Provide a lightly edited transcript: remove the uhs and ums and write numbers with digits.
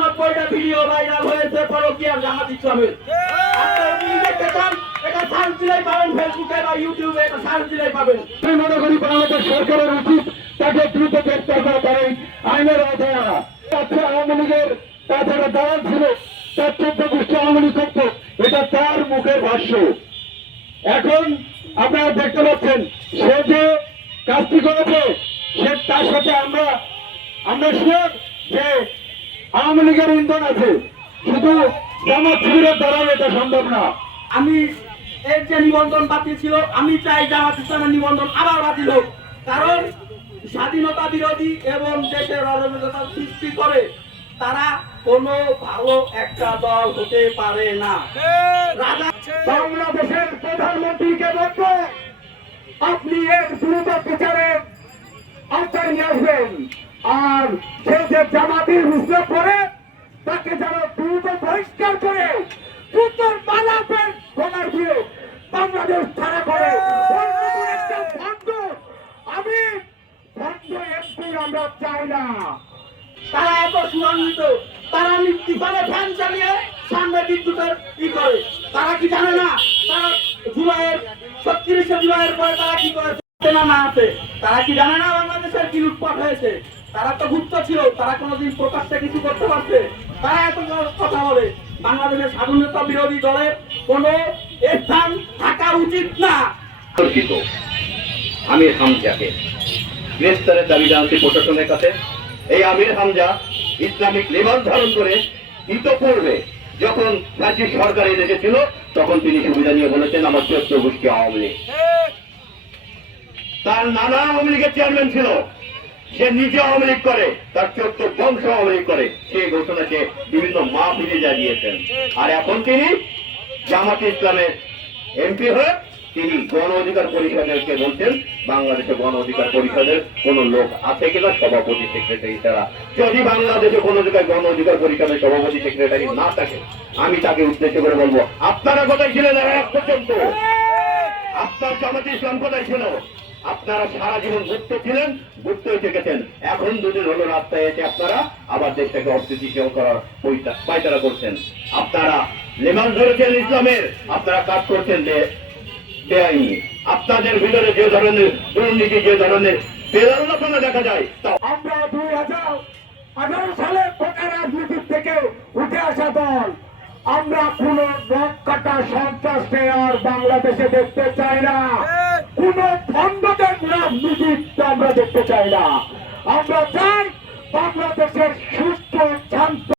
97টা video viral হয়েছে পরকীয়ার জামাত ইসলামের। আপনারা যদি দেখতে চান এটা সার্চ দিলেই পাবেন, ফেসবুকে বা ইউটিউবে এটা সার্চ দিলেই পাবেন। আমি মনে করি বাংলাদেশ সরকারের উচিত তাকে দ্রুত গ্রেপ্তার করা, কারণ আইনের আওতায় আনা। আওয়ামী লীগের তাছাড়া দালাল ছিল, তার 14 গোষ্ঠী আওয়ামী লীগ করত, এটা তার মুখের ভাষ্য। এখন আপনারা দেখতে পাচ্ছেন সে যে কাজটি করেছে, সে তার সাথে আমরা শিওর যে আওয়ামী লীগের ইন্ধন আছে, শুধু জামাত শিবিরের দ্বারা এটা সম্ভব না। আমি এর যে নিবন্ধন বাতিল ছিল, আমি চাই জামাত ইসলামের নিবন্ধন আবার বাতিল হোক, কারণ স্বাধীনতা বিরোধী এবং দেশের অরাজকতা সৃষ্টি করে তারা কোনো ভালো একটা দল হতে পারে না। বাংলাদেশের প্রধানমন্ত্রীকে বলবো, আপনি এর দ্রুত বিচারের আওতায় নিয়ে আসবেন, আর সে যে জামাতের মুসলিম করে তাকে যেন দ্রুত বহিষ্কার করে জুতোর মালা পেন গলায় দিয়ে বাংলাদেশ ছাড়া করে। আমি ভণ্ড এমপি আমরা চাই না। তারা এত সুরক্ষিত, তারা নিত্যিপালে ফ্যান চালিয়ে সামনে বিদ্যুতের করে। তারা কি জানে না তারা জুলাইয়ের 36 জুলাইয়ের পরে তারা কি করেছে না আছে? তারা কি জানে না বাংলাদেশের কি লুটপাট হয়েছে? তারা তো গুপ্ত ছিল, তারা কোনোদিন প্রকাশ্যে কিছু করতে পারছে? তারা এত কথা বলে। বাংলাদেশের স্বাধীনতা বিরোধী দলের কোন স্থান থাকা উচিত না। আমির হামজাকে গ্রেফতারের দাবি জানাচ্ছি প্রশাসনের কাছে। এই আমির হামজা ইসলামিক লেবাস ধারণ করে ইতপূর্বে যখন রাজ্যের সরকার এই দেশে ছিল তখন তিনি সুবিধা নিয়ে বলেছেন আমার 14 গোষ্ঠী আওয়ামী লীগ। তার নানা আওয়ামী লীগের চেয়ারম্যান ছিল, সে নিজে আওয়ামী লীগ করে, তার 14 বংশ আওয়ামী লীগ করে, সেই ঘোষণাকে বিভিন্ন মাহফিলে জানিয়েছেন। আর এখন তিনি জামাতে ইসলামের এমপি হয়ে তিনি গণ অধিকার পরিষদেরকে বলছেন বাংলাদেশে গণ অধিকার পরিষদের কোন লোক আছে কিনা, সভাপতি সেক্রেটারি ছাড়া। যদি বাংলাদেশে কোন জায়গায় গণ অধিকার পরিষদের সভাপতি সেক্রেটারি না থাকে, আমি তাকে উদ্দেশ্য করে বলবো, আপনারা কোথায় ছিলেন এক পর্যন্ত? আপনার জামাতে ইসলাম কোথায় ছিল? আপনারা সারা জীবন ঘুরতে ছিলেন, ঘুরতেই থেকেছেন। এখন দুদিন হলো রাস্তায় এসে আপনারা আবার দেশটাকে অস্থিতিশীল করার পায়তারা করছেন। আপনারা লেবাস ধরেছেন ইসলামের, আপনারা কাজ করছেন বেআইনি। আপনাদের ভিতরে যে ধরনের দুর্নীতি, যে ধরনের বেলালনা দেখা যায়, তা আমরা 2018 সালে কোটা রাজনীতির থেকে উঠে আসা দল, আমরা কোন রক কাটা সন্ত্রাসকে আর বাংলাদেশে দেখতে চাই না। কোন ভণ্ডদের রাজনীতি আমরা দেখতে চাই না। আমরা চাই বাংলাদেশের